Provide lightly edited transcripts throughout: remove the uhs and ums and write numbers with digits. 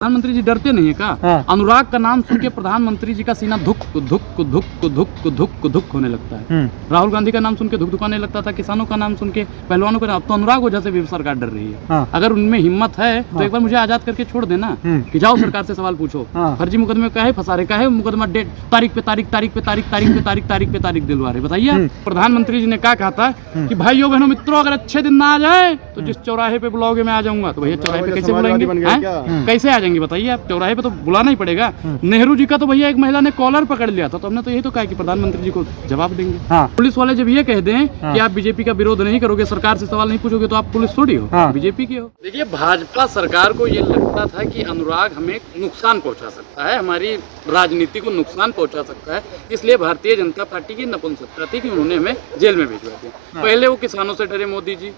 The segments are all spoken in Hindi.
प्रधानमंत्री जी डरते नहीं है का? हाँ। अनुराग का नाम सुन के प्रधानमंत्री जी का सीना धुक धुक धुक धुक धुक धुक होने लगता है। राहुल गांधी का नाम सुन के धुक धुकाने लगता था, किसानों का नाम सुन के, पहलवानों का नाम। तो अनुराग ओझा से भी सरकार डर रही है। हाँ। अगर उनमें हिम्मत है तो एक बार मुझे आजाद करके छोड़ देना, कि जाओ सरकार से सवाल पूछो। हाँ। फर्जी मुकदमे का है, फंसा रहे का है, मुकदमा डेट तारीख पे तारीख तारीख पे तारीख तारीख पे तारीख तारीख पे तारीख दिलवा रहे। बताइए प्रधानमंत्री जी ने क्या कहा था कि भाइयों बहनों मित्रों, अगर अच्छे दिन ना आ जाए तो जिस चौराहे पे बुलाओगे मैं आ जाऊंगा। तो भैया चौराहे पे कैसे बुलाएंगे? कैसे आ जाएंगे बताइए? आप चौराहे पे तो बुलाना ही पड़ेगा। नेहरू जी का तो भैया एक महिला ने कॉलर पकड़ लिया था, तो हमने तो यही तो कहा कि प्रधानमंत्री जी को जवाब देंगे। हाँ। पुलिस वाले जब ये कह दें कि आप बीजेपी का विरोध नहीं करोगे, सरकार से सवाल नहीं पूछोगे, तो आप पुलिस थोड़ी हो, बीजेपी की हो। देखिए, भाजपा सरकार को ये लगता था कि अनुराग हमें नुकसान पहुंचा सकता है, हमारी राजनीति को नुकसान पहुंचा सकता है, इसलिए भारतीय जनता पार्टी की नपुंसकता थी कि उन्होंने हमें जेल में भिजवा दिया। पहले वो किसानों से डरे मोदी जी,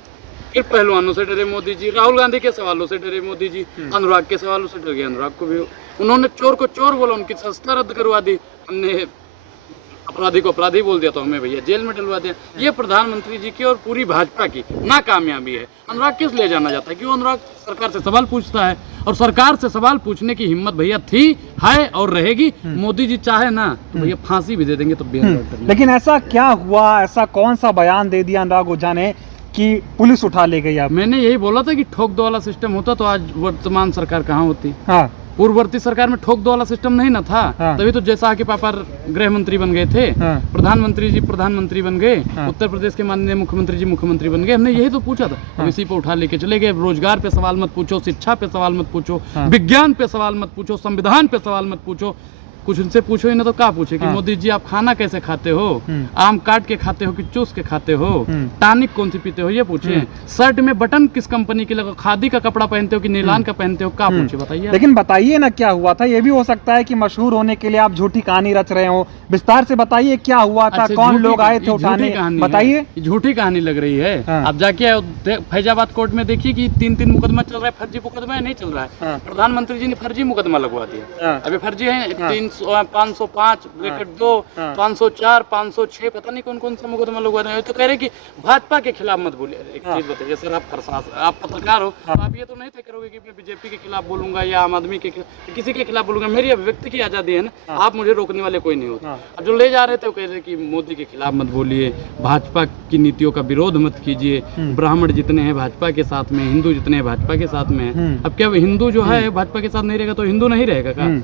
फिर पहलवानों से डरे मोदी जी, राहुल गांधी के सवालों से डरे मोदी जी, अनुराग के सवालों से डर गए, अनुराग को भी उन्होंने चोर को चोर बोला, उनकी संस्था रद्द करवा दी, हमने अपराधी को अपराधी बोल दिया, तो हमें भैया जेल में डलवा दिया। ये प्रधानमंत्री जी की और पूरी भाजपा की नाकामयाबी है। अनुराग किस ले जाना जाता है? क्यों अनुराग सरकार से सवाल पूछता है, और सरकार से सवाल पूछने की हिम्मत भैया थी, है और रहेगी। मोदी जी चाहे ना तो भैया फांसी भी दे देंगे तो लेकिन ऐसा क्या हुआ, ऐसा कौन सा बयान दे दिया अनुराग ओझा ने कि पुलिस उठा ले गई? मैंने यही बोला था कि ठोक दो वाला सिस्टम होता तो आज वर्तमान सरकार कहाँ होती। हाँ। पूर्ववर्ती सरकार में ठोक दो वाला सिस्टम नहीं ना था। हाँ। तभी तो जैसा कि पापा गृह मंत्री बन गए थे, हाँ। प्रधानमंत्री जी प्रधानमंत्री बन गए, हाँ। उत्तर प्रदेश के माननीय मुख्यमंत्री जी मुख्यमंत्री बन गए। हमने यही तो पूछा था। हाँ। इसी पे उठा लेके चले गए। रोजगार पे सवाल मत पूछो, शिक्षा पे सवाल मत पूछो, हाँ। विज्ञान पे सवाल मत पूछो, संविधान पे सवाल मत पूछो। कुछ उनसे पूछो ही ना तो क्या पूछे कि मोदी जी आप खाना कैसे खाते हो, आम काट के खाते हो कि चूस के खाते हो, टॉनिक कौन सी पीते हो, ये पूछे। शर्ट में बटन किस कंपनी की लगा, खादी का कपड़ा पहनते हो कि नीलान का पहनते हो, क्या पूछे बताइए। लेकिन बताइए ना क्या हुआ था। ये भी हो सकता है कि मशहूर होने के लिए आप झूठी कहानी रच रहे हो। विस्तार से बताइए क्या हुआ था, कौन लोग आए थे उठाने, बताइए। झूठी कहानी लग रही है। आप जाके फैजाबाद कोर्ट में देखिए कि 3-3 मुकदमा चल रहा है, फर्जी मुकदमा नहीं चल रहा है। प्रधानमंत्री जी ने फर्जी मुकदमा लगवा दिया। अभी फर्जी है 505 ब्रैकेट 2, 504, 506, पता नहीं कौन कौन सा मुकदमा लगवा रहे हैं। तो कह रहे कि भाजपा के खिलाफ मत बोलिए। एक चीज बताइए सर, आप पत्रकार हो, तो आप ये तो नहीं तय करोगे कि मैं बीजेपी के खिलाफ बोलूंगा या आम आदमी के किसी के खिलाफ बोलूंगा। मेरी अभिव्यक्ति की आजादी है ना, आप मुझे रोकने वाले कोई नहीं होते। अब जो ले जा रहे थे वो कह रहे कि मोदी के खिलाफ मत बोलिए, भाजपा की नीतियों का विरोध मत कीजिए, ब्राह्मण जितने हैं भाजपा के साथ में, हिंदू जितने हैं भाजपा के साथ में है। अब क्या हिंदू जो है भाजपा के साथ नहीं रहेगा तो हिंदू नहीं रहेगा क्या?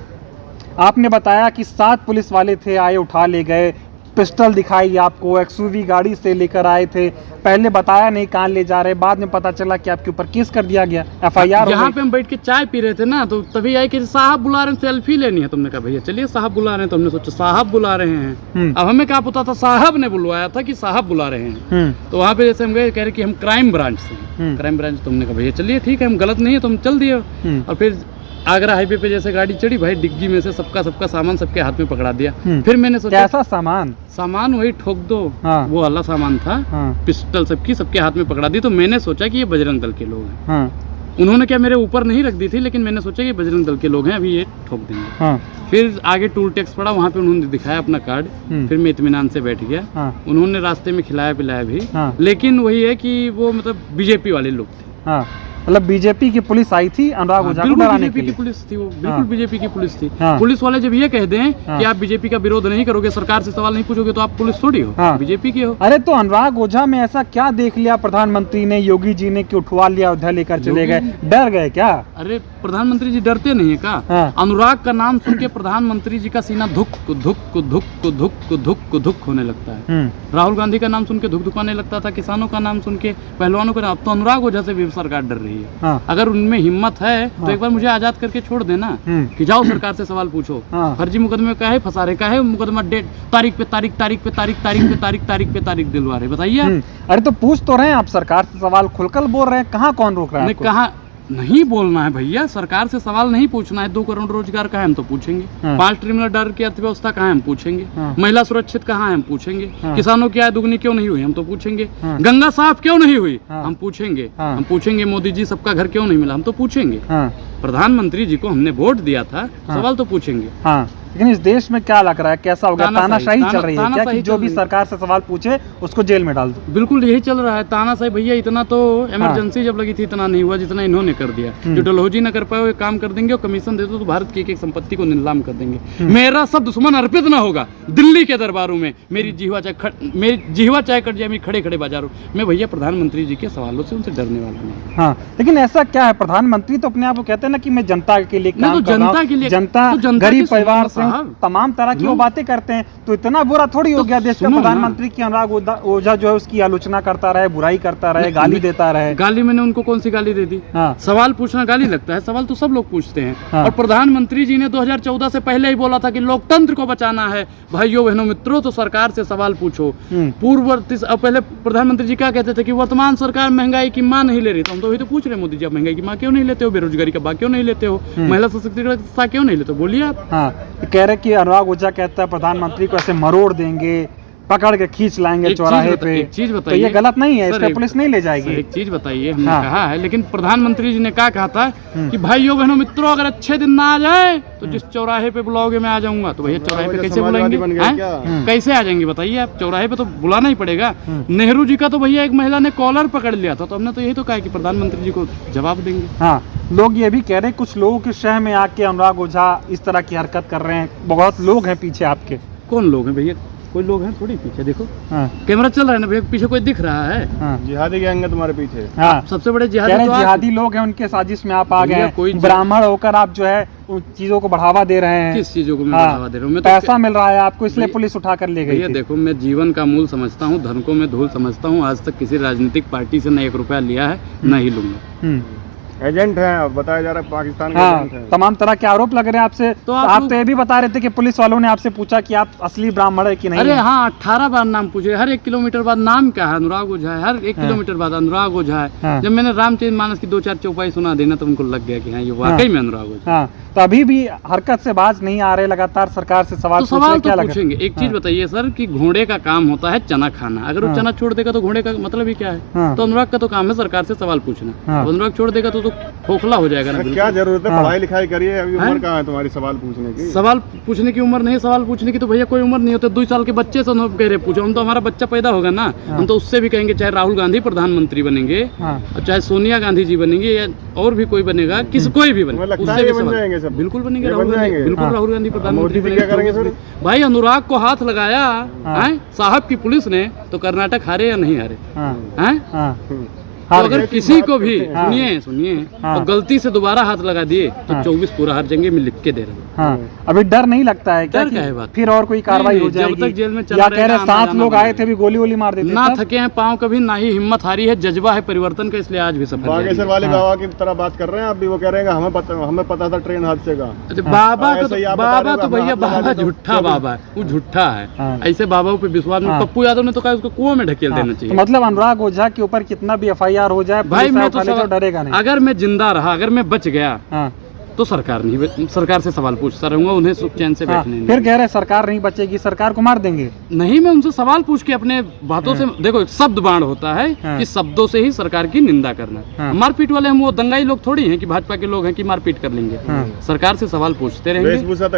आपने बताया कि 7 पुलिस वाले थे, आए उठा ले गए, पिस्टल दिखाई आपको, एक्सयूवी गाड़ी से लेकर आए थे। पहले बताया नहीं कहाँ ले जा रहे, बाद में पता चला कि आपके ऊपर केस कर दिया गया, FIR। यहाँ पे हम बैठ के चाय पी रहे थे ना, तो तभी आए कि साहब बुला रहे हैं, सेल्फी लेनी है। तुमने कहा भैया चलिए साहब बुला रहे हैं, तो हमने सोचा साहब बुला रहे हैं। अब हमें क्या पता था साहब ने बुलवाया था कि साहब बुला रहे हैं। तो वहाँ पे जैसे हम गए, कह रहे कि हम क्राइम ब्रांच से, क्राइम ब्रांच। तुमने कहा भैया चलिए ठीक है, हम गलत नहीं है तो हम चल दिए। और फिर आगरा हाईवे पे जैसे गाड़ी चढ़ी, भाई डिग्गी में से सबका सामान सबके हाथ में पकड़ा दिया। फिर मैंने सोचा कैसा सामान वही ठोक दो, वो वाला सामान था। पिस्टल सबके हाथ में पकड़ा दी। तो मैंने सोचा कि ये बजरंग दल के लोग हैं। उन्होंने क्या मेरे ऊपर नहीं रख दी थी, लेकिन मैंने सोचा कि बजरंग दल के लोग हैं, अभी ये ठोक देंगे। फिर आगे टूल टैक्स पड़ा, वहाँ पे उन्होंने दिखाया अपना कार्ड। फिर मैं इत्मीनान से बैठ गया। उन्होंने रास्ते में खिलाया पिलाया भी, लेकिन वही है कि वो मतलब बीजेपी वाले लोग थे। मतलब बीजेपी की पुलिस आई थी अनुराग ओझा को डराने के लिए। पुलिस थी वो, बिल्कुल बीजेपी की पुलिस थी। पुलिस वाले जब ये कह दें कि आप बीजेपी का विरोध नहीं करोगे, सरकार से सवाल नहीं पूछोगे, तो आप पुलिस थोड़ी हो, बीजेपी की हो। अरे तो अनुराग ओझा में ऐसा क्या देख लिया प्रधानमंत्री ने, योगी जी ने, कि उठवा लिया, उधर लेकर चले गए? डर गए क्या? अरे प्रधानमंत्री जी डरते नहीं है का? अनुराग का नाम सुन के प्रधानमंत्री जी का सीना धुक धुक धुक धुक धुक धुक होने लगता है। राहुल गांधी का नाम सुन के धुक धुकाने लगता था, किसानों का नाम सुन के, पहलवानों का नाम। तो अनुराग ओझा से भी सरकार डर रही है। अगर उनमें हिम्मत है तो एक बार मुझे आजाद करके छोड़ देना, कि जाओ सरकार से सवाल पूछो। फर्जी मुकदमे का है, फंसा रहे का है, मुकदमा डेट तारीख पे तारीख तारीख पे तारीख तारीख पे तारीख तारीख पे तारीख दिलवा रहे। बताइए। अरे तो पूछ तो रहे हैं आप, सरकार से सवाल खुलकर बोल रहे हैं, कहाँ कौन रोक रहा है? कहा नहीं बोलना है भैया, सरकार से सवाल नहीं पूछना है। 2 करोड़ रोजगार कहाँ है हम तो पूछेंगे। 5 ट्रिलियन डॉलर की अर्थव्यवस्था कहाँ है हम पूछेंगे। महिला सुरक्षित कहाँ है हम पूछेंगे। किसानों की आय दुगनी क्यों नहीं हुई हम तो पूछेंगे। गंगा साफ क्यों नहीं हुई हम पूछेंगे। हम पूछेंगे मोदी जी सबका घर क्यों नहीं मिला हम तो पूछेंगे। प्रधानमंत्री जी को हमने वोट दिया था, सवाल तो पूछेंगे। लेकिन इस देश में क्या लग रहा है, कैसा हो गया, तानाशाही चल रही है क्या, कि तानाशाही जो चल भी रही है। सरकार से सवाल पूछे उसको जेल में डाल दो? बिल्कुल यही चल रहा है तानाशाही भैया। इतना तो इमरजेंसी जब लगी थी इतना नहीं हुआ जितना इन्होंने कर दिया। जो डलहौजी न कर पाए वो काम कर देंगे और कमीशन दे दो तो भारत की एक संपत्ति को नीलाम कर देंगे। मेरा सब दुश्मन अर्पित ना होगा दिल्ली के दरबारों में, मेरी जीवा चाहे कट जाए, मेरी खड़े खड़े बाजारों में। भैया प्रधानमंत्री जी के सवालों से उनसे डरने वाला नहीं। हाँ, लेकिन ऐसा क्या है, प्रधानमंत्री तो अपने आप को कहते हैं ना कि मैं जनता के लिए काम कर रहा हूं, जनता गरीब परिवार से हूं, तमाम तरह की वो बातें करते हैं, तो इतना बुरा थोड़ी हो गया देश का प्रधानमंत्री की अनुराग ओझा जो है उसकी आलोचना करता रहे, बुराई करता रहे, गाली देता रहे? गाली मैंने उनको कौन सी गाली दे दी? हाँ। सवाल पूछना गाली लगता है? सवाल तो सब लोग पूछते हैं। हाँ। और प्रधानमंत्री जी ने 2014 से पहले ही बोला था कि लोकतंत्र को बचाना है, भाइयों बहनों मित्रों, तो सरकार से सवाल पूछो। पूर्ववर्ती पहले प्रधानमंत्री जी क्या कहते थे कि वर्तमान सरकार महंगाई की मां नहीं ले रही, तो हम तो वही तो पूछ रहे हैं, मोदी जी आप महंगाई की मां क्यों नहीं लेते हो, बेरोजगारी का बा क्यों नहीं लेते हो, महिला सशक्तिकरण क्यों नहीं लेते हो, बोलिए आप। हाँ, कह रहे कि अनुराग ओझा कहता है प्रधानमंत्री को ऐसे मरोड़ देंगे, पकड़ के खींच लाएंगे चौराहे पे। एक चीज तो बताइए, ये गलत नहीं है, इसका पुलिस नहीं ले जाएगी? एक चीज बताइए, हमने हाँ। कहा है, लेकिन प्रधानमंत्री जी ने क्या कहा था कि भाइयों बहनों मित्रों अगर अच्छे दिन ना आ जाए तो जिस चौराहे पे बुलाओगे मैं आ जाऊंगा। तो भैया चौराहे पे कैसे बुलाएंगे, कैसे आ जाएंगे बताइए आप? चौराहे पे तो बुलाना ही पड़ेगा। नेहरू जी का तो भैया एक महिला ने कॉलर पकड़ लिया था, तो हमने तो यही तो कहा कि प्रधानमंत्री जी को जवाब देंगे। हाँ, लोग ये भी कह रहे हैं कुछ लोगों के शह में आके अनुराग ओझा इस तरह की हरकत कर रहे हैं, बहुत लोग हैं पीछे आपके। कौन लोग हैं भैया? कोई लोग हैं थोड़ी पीछे, देखो हाँ। कैमरा चल रहा है ना भैया, पीछे कोई दिख रहा है? हाँ। जिहादी गैंग है तुम्हारे पीछे। हाँ, सबसे बड़े कह जिहादी रहे तो आप- जिहादी लोग हैं, उनके साजिश में आप आ गए भैया हैं, कोई ब्राह्मण होकर आप जो है उन चीजों को बढ़ावा दे रहे हैं। किस चीजों को मैं हाँ, बढ़ावा दे रहा हूँ? मैं तो पैसा मिल रहा है आपको, इसलिए भैया- पुलिस उठा कर ले गई भैया थी। देखो, मैं जीवन का मूल समझता हूँ, धन को मैं धूल समझता हूँ। आज तक किसी राजनीतिक पार्टी से न 1 रुपया लिया है, न ही लूंगा। एजेंट हैं, बताया जा रहा है पाकिस्तान के हाँ, एजेंट हैं। तमाम तरह के आरोप लग रहे हैं आपसे। तो आप आप तो ये भी बता रहे थे कि पुलिस वालों ने आपसे पूछा कि आप असली ब्राह्मण है कि नहीं? अरे हाँ, 18 बार नाम पूछे, हर 1 किलोमीटर बाद नाम क्या है, अनुराग ओझा है, हर 1 किलोमीटर बाद अनुराग ओझा है। हाँ। जब मैंने रामचरितमानस की 2-4 चौपाई सुना देना तो उनको लग गया कि हाँ ये वाकई में अनुराग ओझा। हाँ, तो अभी भी हरकत से बाज नहीं आ रहे, लगातार सरकार से सवाल तो पूछ रहे सवाल हैं, क्या तो लगा? पूछेंगे। एक चीज बताइए सर कि घोड़े का काम होता है चना खाना, अगर वो चना छोड़ देगा तो घोड़े का मतलब ही क्या है? हाँ। तो अनुराग का तो काम है सरकार से सवाल पूछना। हाँ। तो अनुराग छोड़ देगा तो खोखला हो जाएगा ना। क्या जरूरत है, हाँ। पढ़ाई लिखाई करिए, अभी हैं? उम्र कहाँ है तुम्हारी सवाल पूछने की? सवाल पूछने की उम्र नहीं, सवाल पूछने की तो भैया कोई उम्र नहीं होती। 2 साल के बच्चे से हम कह रहे पूछो, हम तो हमारा बच्चा पैदा होगा ना, हम तो उससे भी कहेंगे चाहे राहुल गांधी प्रधानमंत्री बनेंगे हाँ। और चाहे सोनिया गांधी जी बनेंगे या और भी कोई बनेगा, कोई भी बने, तुम्हें लगता उससे है भी ये बन सवाल जाएंगे सब? बिल्कुल बनेंगे। ये राहुल बन गांधी जाएंगे? बिल्कुल, हाँ। राहुल गांधी प्रधानमंत्री मोदी जी क्या करेंगे बनेंगे। सर? भाई अनुराग को हाथ लगाया हाँ। हैं साहब की पुलिस ने तो कर्नाटक हारे या नहीं हारे हाँ, हैं? हाँ, तो अगर किसी को भी हाँ। सुनिए हाँ। और गलती से दोबारा हाथ लगा दिए तो हाँ। 24 पूरा हार जाएंगे, मैं लिख के दे रहा हूँ। हाँ, अभी डर नहीं लगता है क्या डर कि क्या है बात? फिर और कोई कार्रवाई नहीं, हो जब तक जाएगी? जेल में चला या कह रहे रहेगा, 7 आना लोग जाना आए थे भी गोली वोली मार देते ना तब? थके हैं पाँव कभी, ना ही हिम्मत हारी है, जज्बा है परिवर्तन का, इसलिए आज भी सफल बागेश्वर जाएंगे। वाले हाँ। बाबा की तरह बात कर रहे हैं आप भी, वो कह रहे हैं कि हमें पता था ट्रेन हादसे का। अच्छा बाबा ऐसे ही आप बता बाबा रहे तो हो, भैया अपना हाथ लगा बाबा दे तो झूठा क्या बाबा है, वो झूठा है। हाँ। ऐसे बाबाओं पे विश्वास में हाँ। पप्पू यादव ने तो कहा उसको कुआं में ढकेल हाँ, देना तो चाहिए। मतलब अनुराग ओझा के ऊपर कितना भी FIR हो जाए, भाई पुलिस मैं उठा ले तो डरेगा नहीं? अगर मैं जिंदा रहा, अगर मैं बच गया हाँ, तो सरकार से सवाल पूछता रहूंगा, उन्हें सुख चैन से हाँ, बैठने नहीं फिर कह रहे सरकार नहीं बचेगी, सरकार को मार देंगे। नहीं, मैं उनसे सवाल पूछ के अपने बातों से, देखो शब्द बाण होता है हाँ। कि शब्दों से ही सरकार की निंदा करना। हाँ। मारपीट वाले हम वो दंगाई लोग थोड़ी हैं कि भाजपा के लोग हैं कि मारपीट कर लेंगे। हाँ। सरकार से सवाल पूछते रहेंगे। वेशभूषा तो